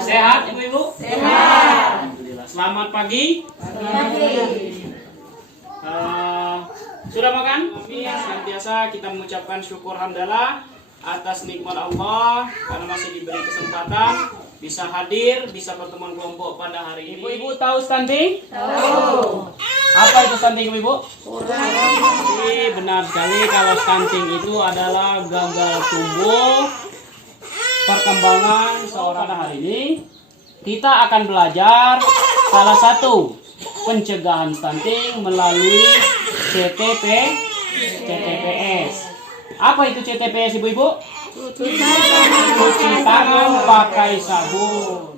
Sehat ibu-ibu? Sehat. Alhamdulillah. Selamat pagi. Sudah makan? Senantiasa kita mengucapkan syukur alhamdulillah atas nikmat Allah karena masih diberi kesempatan bisa hadir, bisa pertemuan kelompok pada hari ini. Ibu-ibu tahu stunting? Tahu. Apa itu stunting, ibu? Benar sekali, kalau stunting itu adalah gagal tumbuh perkembangan seorang. Hari ini kita akan belajar salah satu pencegahan stunting melalui CTPS. Apa itu CTPS, ibu-ibu? Cuci tangan pakai sabun.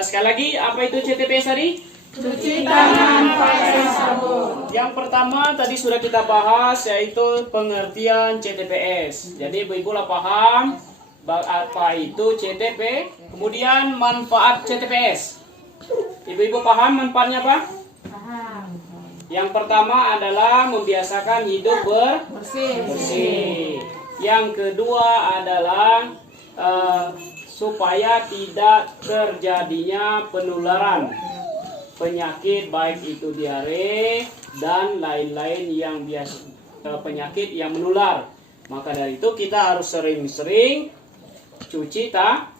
Sekali lagi, apa itu CTPS tadi? Cuci tangan pakai sabun. Yang pertama tadi sudah kita bahas, yaitu pengertian CTPS. Jadi ibu-ibu lah paham apa itu CTP. Kemudian manfaat CTPS. Ibu-ibu paham manfaatnya apa? Yang pertama adalah membiasakan hidup bersih. Yang kedua adalah supaya tidak terjadinya penularan penyakit, baik itu diare dan lain-lain yang biasa penyakit yang menular. Maka dari itu kita harus sering-sering cuci tangan.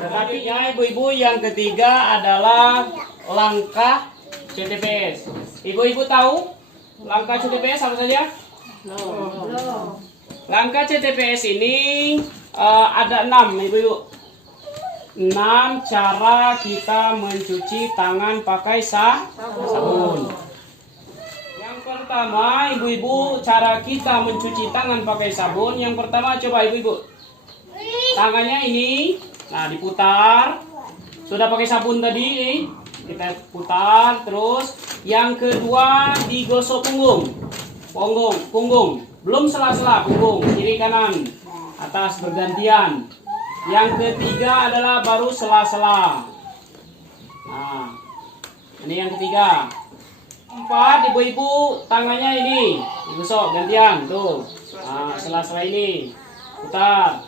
Tetapi ya ibu-ibu, yang ketiga adalah langkah CTPS. Ibu-ibu tahu langkah CTPS apa saja? Langkah CTPS ini ada 6 ibu-ibu. 6 cara kita mencuci tangan pakai sabun. Yang pertama ibu-ibu, cara kita mencuci tangan pakai sabun. Yang pertama, coba ibu-ibu, tangannya ini, nah diputar. Sudah pakai sabun tadi, kita putar terus. Yang kedua, digosok punggung, belum sela-sela, punggung kiri kanan, atas bergantian. Yang ketiga adalah baru sela-sela. Nah, ini yang ketiga. 4, ibu-ibu, tangannya ini digosok gantian, tuh. Nah, sela-sela ini putar.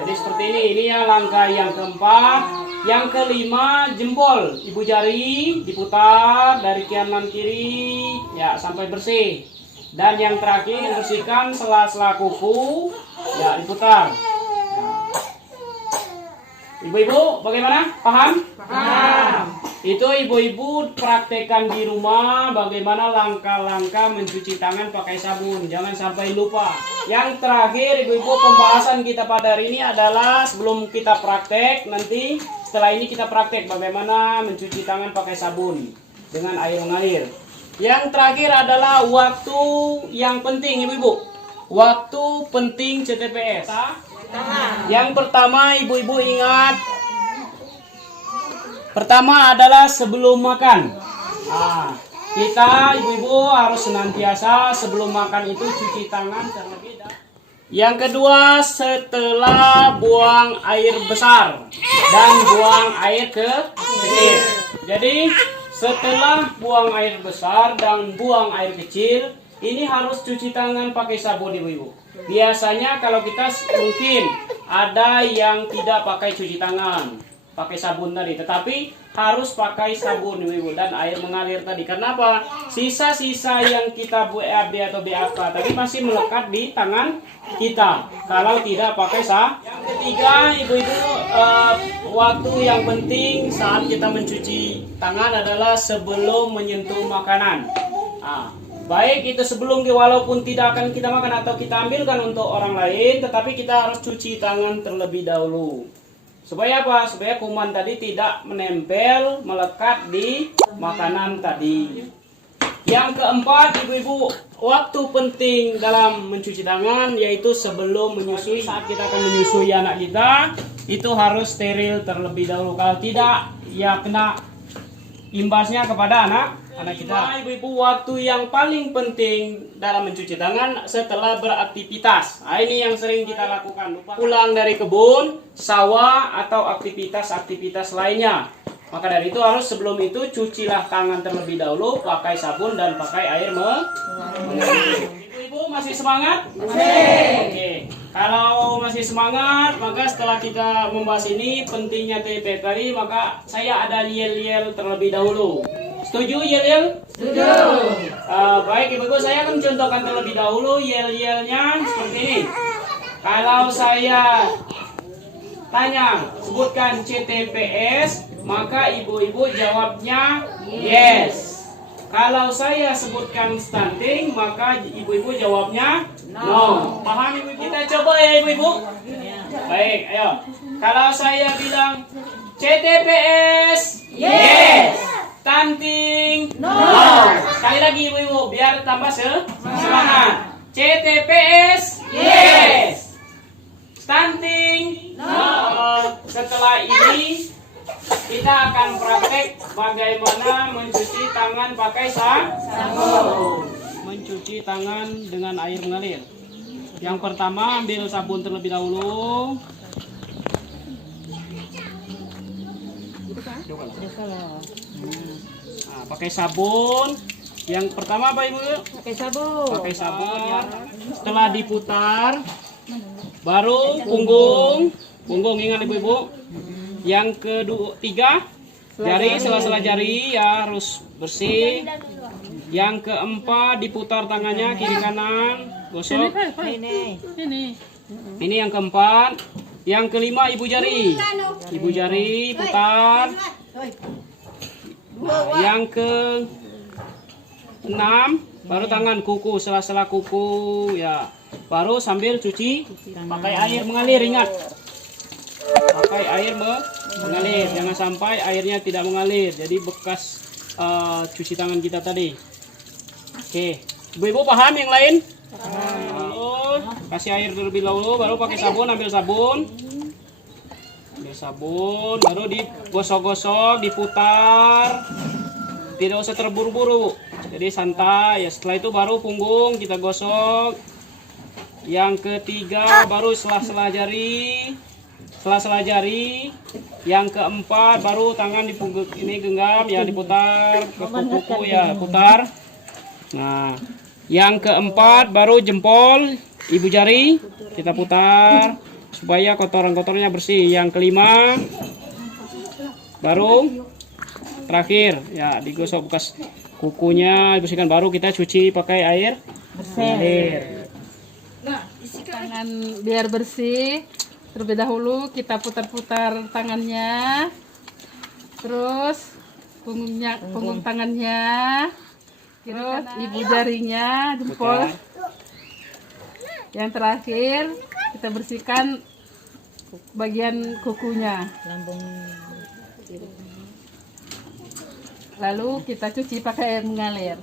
Jadi seperti ini. Ini ya langkah yang keempat. Yang kelima, jempol ibu jari diputar dari kanan kiri ya sampai bersih. Dan yang terakhir, bersihkan sela-sela kuku ya diputar. Ibu-ibu bagaimana? Paham? Paham. Itu ibu-ibu praktekkan di rumah bagaimana langkah-langkah mencuci tangan pakai sabun. Jangan sampai lupa. Yang terakhir ibu-ibu, pembahasan kita pada hari ini adalah sebelum kita praktek, nanti setelah ini kita praktek bagaimana mencuci tangan pakai sabun dengan air mengalir. Yang terakhir adalah waktu yang penting ibu-ibu. Waktu penting CTPS. Yang pertama ibu-ibu ingat, pertama adalah sebelum makan. Kita ibu-ibu harus senantiasa sebelum makan itu cuci tangan terlebih dahulu. Yang kedua, setelah buang air besar dan buang air kecil. Jadi setelah buang air besar dan buang air kecil, ini harus cuci tangan pakai sabun ibu-ibu. Biasanya kalau kita mungkin ada yang tidak pakai cuci tangan, pakai sabun tadi, tetapi harus pakai sabun ibu-ibu dan air mengalir tadi. Karena apa? Sisa-sisa yang kita BAB atau BAK tadi masih melekat di tangan kita kalau tidak pakai sabun. Yang ketiga ibu-ibu, waktu yang penting saat kita mencuci tangan adalah sebelum menyentuh makanan. Baik itu sebelum, walaupun tidak akan kita makan atau kita ambilkan untuk orang lain, tetapi kita harus cuci tangan terlebih dahulu. Supaya apa? Supaya kuman tadi tidak menempel, melekat di makanan tadi. Yang keempat ibu-ibu, waktu penting dalam mencuci tangan yaitu sebelum menyusui. Saat kita akan menyusui anak kita, itu harus steril terlebih dahulu. Kalau tidak, ya kena imbasnya kepada anak kita. Ibu-ibu, waktu yang paling penting dalam mencuci tangan setelah beraktivitas. Ini yang sering kita lakukan. Pulang dari kebun, sawah, atau aktivitas-aktivitas lainnya. Maka dari itu harus sebelum itu cucilah tangan terlebih dahulu pakai sabun dan pakai air mengalir. Ibu-ibu masih semangat? Masih. Oke. Kalau masih semangat, maka setelah kita membahas ini pentingnya TPPRI, maka saya ada yel-yel terlebih dahulu. Setuju yel-yel? Setuju. Baik Ibu-Ibu, saya akan contohkan terlebih dahulu yel-yelnya seperti ini. Kalau saya tanya, sebutkan CTPS, maka Ibu-Ibu jawabnya yes. Kalau saya sebutkan stunting, maka Ibu-Ibu jawabnya no. Paham Ibu-Ibu? Kita coba ya Ibu-Ibu. Baik, ayo. Kalau saya bilang CTPS, yes. Stunting, no. Sekali lagi Ibu-Ibu, biar tambah semangat. CTPS, yes. Stunting, no. Setelah ini kita akan praktek bagaimana mencuci tangan pakai sabun. Mencuci tangan dengan air mengalir. Yang pertama, ambil sabun terlebih dahulu. Nah, pakai sabun. Yang pertama apa Ibu? Pakai sabun. Pakai sabun. Setelah diputar, baru punggung. Punggung ingat Ibu-Ibu. Yang ketiga, jari, sela-sela jari ya harus bersih. Yang keempat, diputar tangannya kiri kanan, gosok. Ini yang keempat. Yang kelima, ibu jari. Ibu jari putar. Nah, yang keenam, baru tangan, kuku, sela-sela kuku ya. Baru sambil cuci pakai air mengalir, ingat. Pakai air mengalir, jangan sampai airnya tidak mengalir, jadi bekas cuci tangan kita tadi. Oke, Ibu-Ibu paham yang lain? Lalu kasih air terlebih dahulu, baru pakai sabun, ambil sabun, baru digosok-gosok, diputar, tidak usah terburu-buru, jadi santai. Ya setelah itu baru punggung kita gosok. Yang ketiga baru sela-sela jari. Yang keempat baru tangan di punggung ini genggam ya, diputar ke kuku ya, putar. Nah, yang keempat baru jempol ibu jari kita putar supaya kotoran-kotornya bersih. Yang kelima baru terakhir ya, digosok bekas kukunya, dibersihkan, baru kita cuci pakai air mengalir. Tangan biar bersih, terlebih dahulu kita putar-putar tangannya, terus punggung tangannya, terus ibu jarinya, jempol. Yang terakhir kita bersihkan bagian kukunya, lalu kita cuci pakai air mengalir.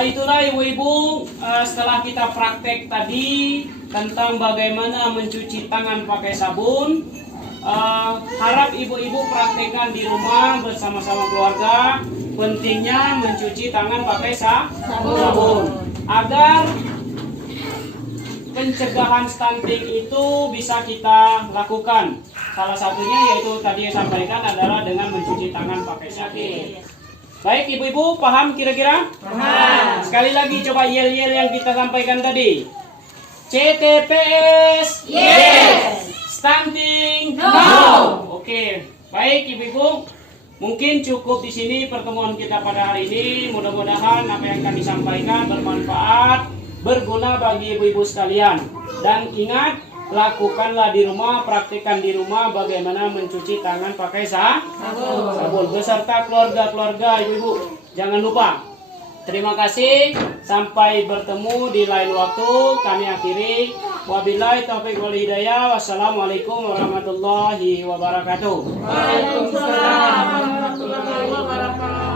Itulah ibu-ibu, setelah kita praktek tadi tentang bagaimana mencuci tangan pakai sabun, harap ibu-ibu praktekkan di rumah bersama-sama keluarga. Pentingnya mencuci tangan pakai sabun agar pencegahan stunting itu bisa kita lakukan. Salah satunya yaitu tadi yang sampaikan adalah dengan mencuci tangan pakai sabun. Baik ibu-ibu, paham kira-kira? Paham. Sekali lagi coba yel-yel yang kita sampaikan tadi. CTPS, yes. Stunting, no. Oke, baik ibu-ibu. Mungkin cukup di sini pertemuan kita pada hari ini. Mudah-mudahan apa yang akan disampaikan bermanfaat, berguna bagi ibu-ibu sekalian. Dan ingat, lakukanlah di rumah, praktikkan di rumah bagaimana mencuci tangan pakai sabun beserta keluarga-keluarga ibu-ibu. Jangan lupa. Terima kasih, sampai bertemu di lain waktu. Kami akhiri. Wabillahi taufiq wal hidayah. Wassalamualaikum warahmatullahi wabarakatuh. Waalaikumsalam warahmatullahi wabarakatuh.